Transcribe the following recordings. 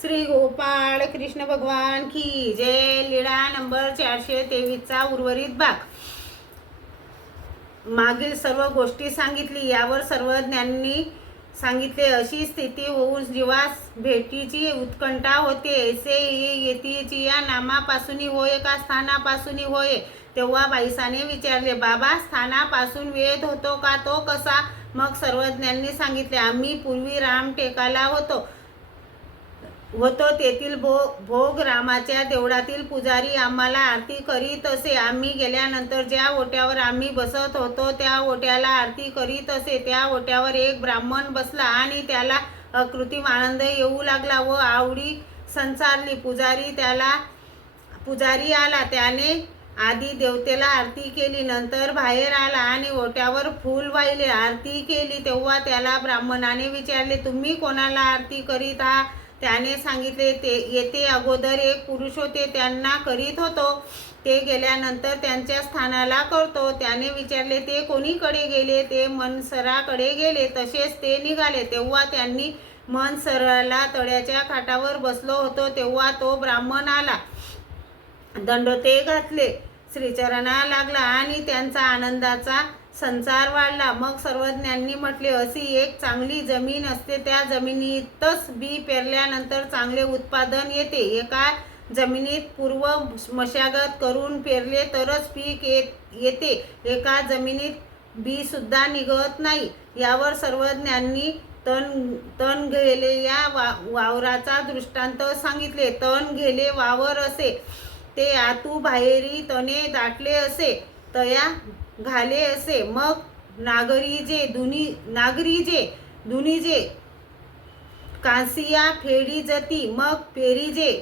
श्री गोपाळ कृष्ण भगवान की जय। लीळा नंबर 423चा उर्वरित भाग। मागील सर्व गोष्टी सांगितली, यावर सर्वज्ञांनी सांगितले। अशी स्थिती होऊन जीवास भेटीची उत्कंठा होते। ऐसे येतीची या नामापासून होय का स्थानापासून होय? तेव्हा बाईसाने विचारले, बाबा स्थानापासून वेध होतो का, तो कसा? मग सर्वज्ञांनी सांगितले, आम्ही पूर्वी रामटेकाला होतो तेथील भोग रामाच्या देवळातील पुजारी आम्हाला आरती करीत असे। आम्ही गेल्यानंतर ज्या ओट्यावर आम्ही बसत होतो त्या ओट्याला आरती करीत असे। त्या ओट्यावर एक ब्राह्मण बसला आणि त्याला अकृत्रिम आनंद येऊ लागला व आवडी संचारली। पुजारी आला, त्याने आधी देवतेला आरती केली, नंतर बाहेर आला आणि ओट्यावर फूल वाहिले, आरती केली। तेव्हा त्याला ब्राह्मणाने विचारले, तुम्ही कोणाला आरती करीत आहात? त्याने सांगितले, येथे अगोदर एक पुरुष होते, त्यांना करीत होतो, ते गेल्यानंतर त्यांच्या स्थानाला करतो। त्याने विचारले, ते कोणीकडे गेले? ते मनसराकडे गेले। तसेच ते निघाले। तेव्हा त्यांनी मनसराला तळ्याच्या काठावर बसलो होतो तेव्हा तो ब्राह्मण आला, दंडोते घातले, श्रीचरणा लागला आणि त्यांचा आनंदाचा संचार वाढला। मग सर्वज्ञांनी म्हटले, अशी एक चांगली जमीन असते, त्या जमिनीतच बी पेरल्यानंतर चांगले उत्पादन येते। एका जमिनीत पूर्व मशागत करून पेरले तरच पीक येते, एका जमिनीत बी सुद्धा निघत नाही। यावर सर्वज्ञांनी तण गेलेल्या वावराचा दृष्टांत सांगितले। तण गेले वावर असे, ते आतू बाहेरी तणे दाटले असे, तया घाले असे। मग नागरीजे दुनीजे कांसिया फेडी जती, मग पेरीजे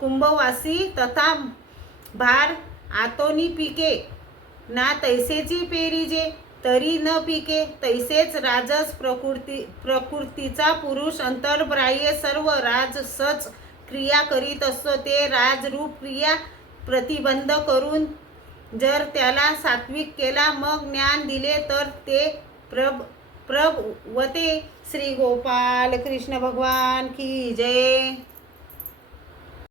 कुंभवासी तथा भार आतोनी पिके ना तैसेची पेरीजे तरी न पिके। तैसेच राजस प्रकृतीचा पुरुष अंतर्बाह्य सर्व राजसच क्रिया करीत असतो। ते राजरूप क्रिया प्रतिबंध करून जर त्याला सात्विक केला, मग ज्ञान दिले तर ते प्रभवते। श्री गोपाल कृष्ण भगवान की जय।